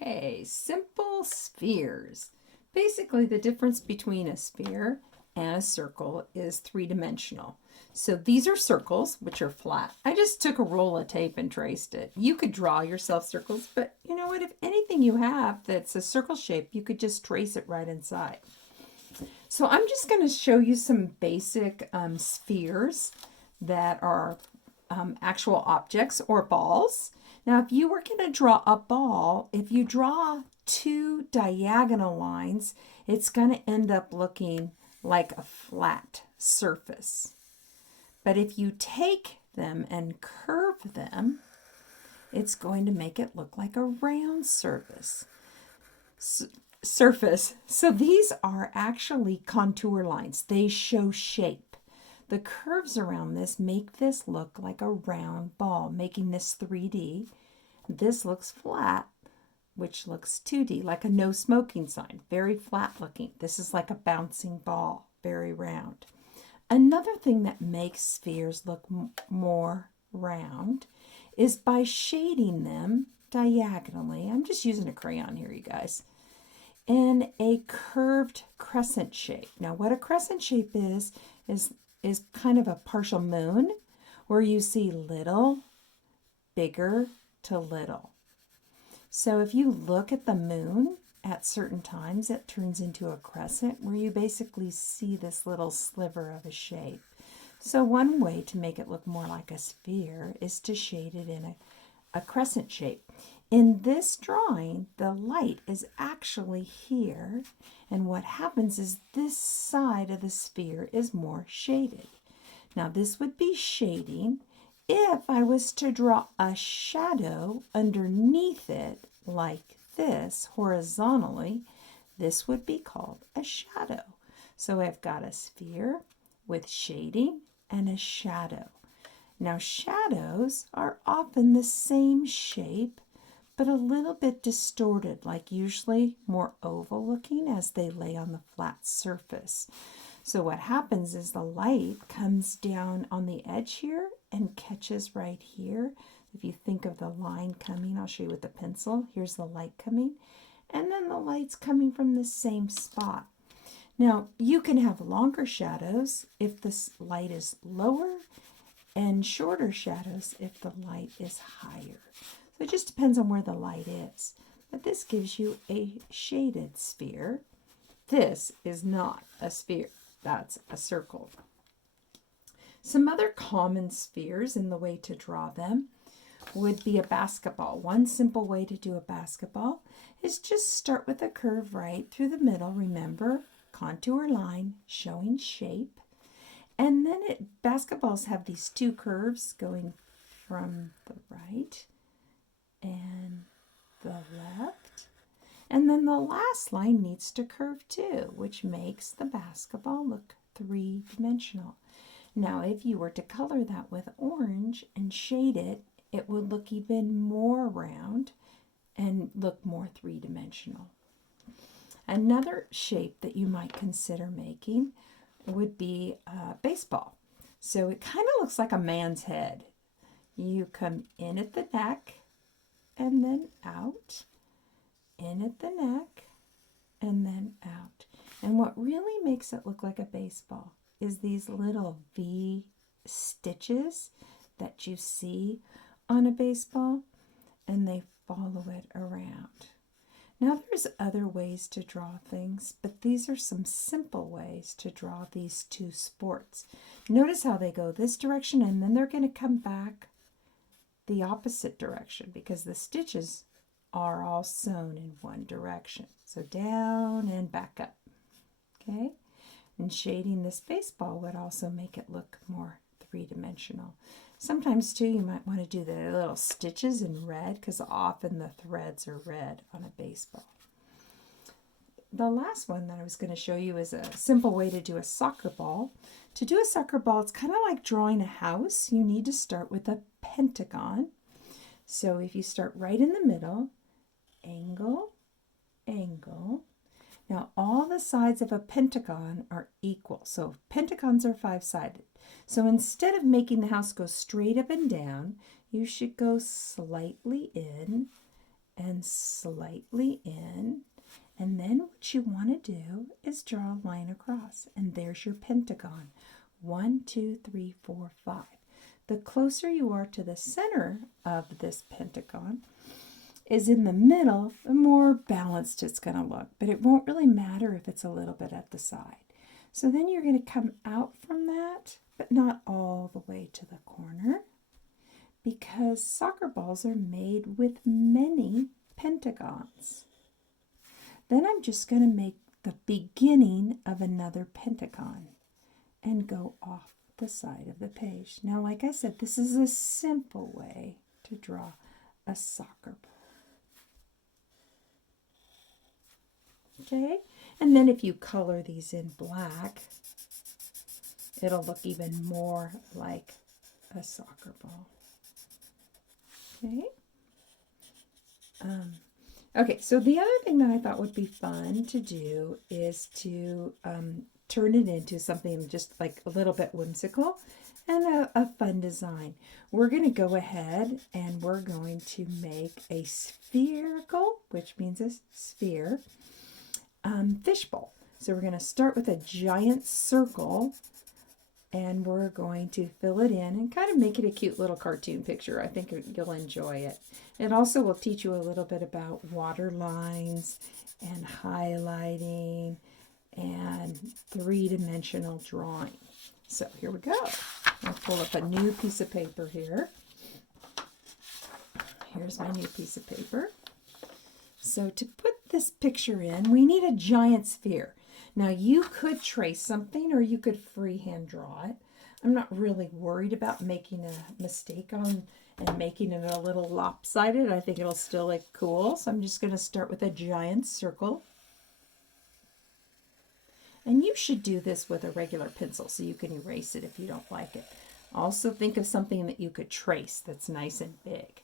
Okay, simple spheres. Basically, the difference between a sphere and a circle is three-dimensional. So these are circles, which are flat. I just took a roll of tape and traced it. You could draw yourself circles, but you know what? If anything you have that's a circle shape, you could just trace it right inside. So I'm just going to show you some basic spheres that are actual objects or balls. Now, if you were going to draw a ball, if you draw two diagonal lines, it's going to end up looking like a flat surface. But if you take them and curve them, it's going to make it look like a round surface. So these are actually contour lines. They show shape. The curves around this make this look like a round ball, making this 3D. This looks flat, which looks 2D, like a no smoking sign, very flat looking. This is like a bouncing ball, very round. Another thing that makes spheres look more round is by shading them diagonally. I'm just using a crayon here, you guys. In a curved crescent shape. Now, what a crescent shape is kind of a partial moon where you see little, bigger to little. So if you look at the moon at certain times, it turns into a crescent where you basically see this little sliver of a shape. So one way to make it look more like a sphere is to shade it in a crescent shape. In this drawing, the light is actually here, and what happens is this side of the sphere is more shaded. Now, this would be shading. If I was to draw a shadow underneath it like this, horizontally, this would be called a shadow. So I've got a sphere with shading and a shadow. Now, shadows are often the same shape, but a little bit distorted, like usually more oval looking as they lay on the flat surface. So what happens is the light comes down on the edge here and catches right here. If you think of the line coming, I'll show you with the pencil. Here's the light coming, and then the light's coming from the same spot. Now, you can have longer shadows if the light is lower, and shorter shadows if the light is higher. So it just depends on where the light is. But this gives you a shaded sphere. This is not a sphere. That's a circle. Some other common spheres in the way to draw them would be a basketball. One simple way to do a basketball is just start with a curve right through the middle. Remember, contour line showing shape. And then basketballs have these two curves going from the right and the left. And then the last line needs to curve too, which makes the basketball look three-dimensional. Now, if you were to color that with orange and shade it, it would look even more round and look more three-dimensional. Another shape that you might consider making would be a baseball. So it kind of looks like a man's head. You come in at the neck and then out, in at the neck and then out. And what really makes it look like a baseball is these little V stitches that you see on a baseball, and they follow it around. Now, there's other ways to draw things, but these are some simple ways to draw these two sports. Notice how they go this direction, and then they're going to come back the opposite direction because the stitches are all sewn in one direction. So down and back up. Okay? And shading this baseball would also make it look more three-dimensional. Sometimes, too, you might want to do the little stitches in red because often the threads are red on a baseball. The last one that I was going to show you is a simple way to do a soccer ball. To do a soccer ball, it's kind of like drawing a house. You need to start with a pentagon. So if you start right in the middle, angle, angle. Now, all the sides of a pentagon are equal. So pentagons are five-sided. So instead of making the house go straight up and down, you should go slightly in and and slightly in. And then what you want to do is draw a line across. And there's your pentagon. 1, 2, 3, 4, 5. The closer you are to the center of this pentagon is in the middle, the more balanced it's going to look. But it won't really matter if it's a little bit at the side. So then you're going to come out from that, but not all the way to the corner, because soccer balls are made with many pentagons. Then I'm just going to make the beginning of another pentagon and go off the side of the page. Now, like I said, this is a simple way to draw a soccer ball. Okay, and then if you color these in black, it'll look even more like a soccer ball. Okay. Okay, so the other thing that I thought would be fun to do is to turn it into something just like a little bit whimsical and a fun design. We're going to go ahead and we're going to make a spherical, which means a sphere, fishbowl. So we're going to start with a giant circle and we're going to fill it in and kind of make it a cute little cartoon picture. I think you'll enjoy it. It also will teach you a little bit about water lines and highlighting and three-dimensional drawing. So here we go. I'll pull up a new piece of paper here. Here's my new piece of paper. So to put this picture in, we need a giant sphere. Now you could trace something or you could freehand draw it. I'm not really worried about making a mistake on and making it a little lopsided. I think it'll still look cool. So I'm just going to start with a giant circle. And you should do this with a regular pencil so you can erase it if you don't like it. Also think of something that you could trace that's nice and big.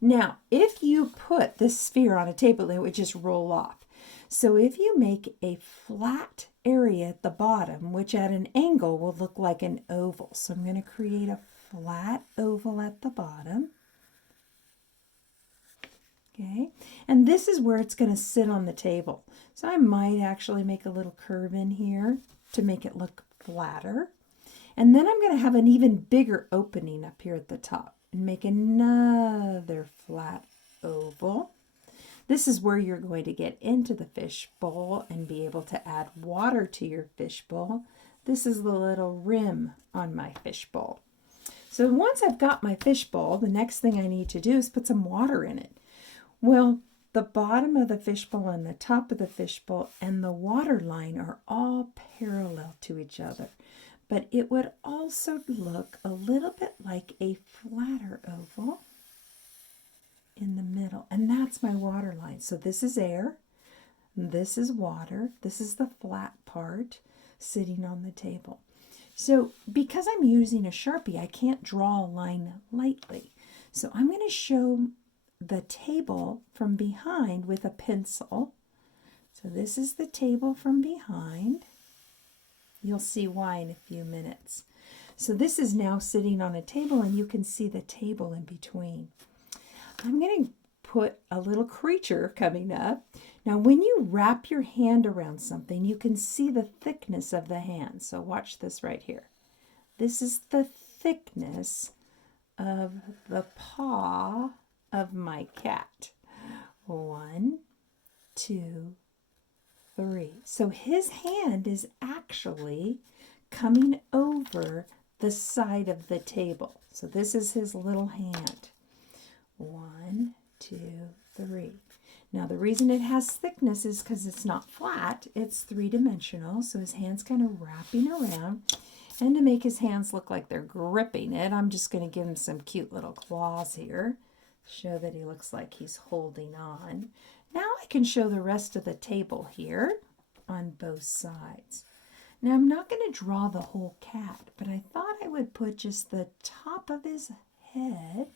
Now, if you put this sphere on a table, it would just roll off. So if you make a flat area at the bottom, which at an angle will look like an oval. So I'm going to create a flat oval at the bottom. Okay, and this is where it's going to sit on the table. So I might actually make a little curve in here to make it look flatter. And then I'm going to have an even bigger opening up here at the top and make another flat oval. This is where you're going to get into the fishbowl and be able to add water to your fishbowl. This is the little rim on my fishbowl. So once I've got my fishbowl, the next thing I need to do is put some water in it. Well, the bottom of the fishbowl and the top of the fishbowl and the water line are all parallel to each other. But it would also look a little bit like a flatter oval in the middle. And that's my water line. So this is air, this is water, this is the flat part sitting on the table. So because I'm using a Sharpie, I can't draw a line lightly. So I'm going to show the table from behind with a pencil. So this is the table from behind. You'll see why in a few minutes. So this is now sitting on a table and you can see the table in between. I'm going to put a little creature coming up. Now when you wrap your hand around something, you can see the thickness of the hand. So watch this right here. This is the thickness of the paw of my cat. 1, 2, 3. So his hand is actually coming over the side of the table. So this is his little hand. 1, 2, 3. Now the reason it has thickness is because it's not flat, it's three-dimensional. So his hand's kind of wrapping around. And to make his hands look like they're gripping it, I'm just going to give him some cute little claws here. Show that he looks like he's holding on. Now I can show the rest of the table here on both sides. Now I'm not going to draw the whole cat, but I thought I would put just the top of his head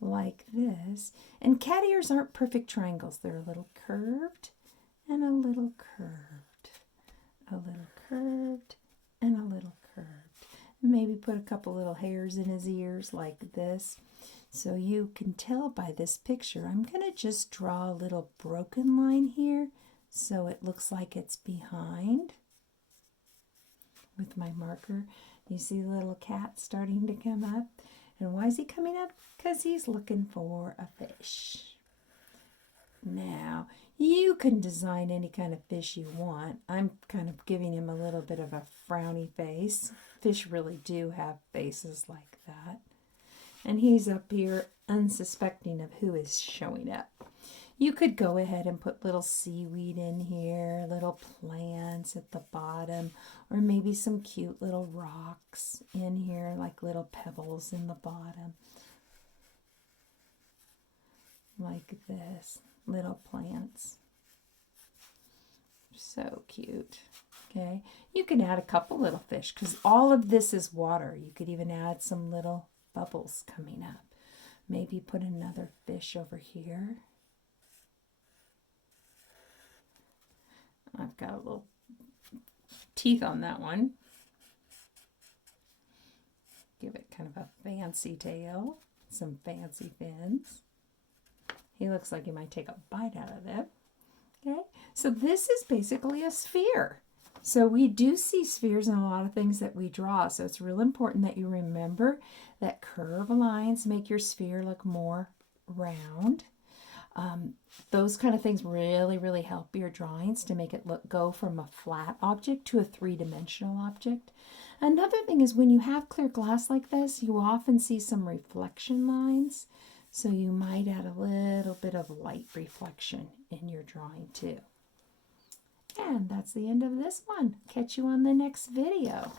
like this. And cat ears aren't perfect triangles. They're a little curved and a little curved. A little curved and a little curved. Maybe put a couple little hairs in his ears like this. So you can tell by this picture, I'm going to just draw a little broken line here so it looks like it's behind with my marker. You see the little cat starting to come up. And why is he coming up? Because he's looking for a fish. Now, you can design any kind of fish you want. I'm kind of giving him a little bit of a frowny face. Fish really do have faces like that. And he's up here unsuspecting of who is showing up. You could go ahead and put little seaweed in here, little plants at the bottom, or maybe some cute little rocks in here, like little pebbles in the bottom. Like this, little plants. So cute. Okay, you can add a couple little fish because all of this is water. You could even add some little bubbles coming up. Maybe put another fish over here. I've got a little teeth on that one. Give it kind of a fancy tail, some fancy fins. He looks like he might take a bite out of it. Okay, so this is basically a sphere. So we do see spheres in a lot of things that we draw. So it's real important that you remember that curved lines make your sphere look more round. Those kind of things really, really help your drawings to make it go from a flat object to a three-dimensional object. Another thing is when you have clear glass like this, you often see some reflection lines. So you might add a little bit of light reflection in your drawing too. And that's the end of this one. Catch you on the next video.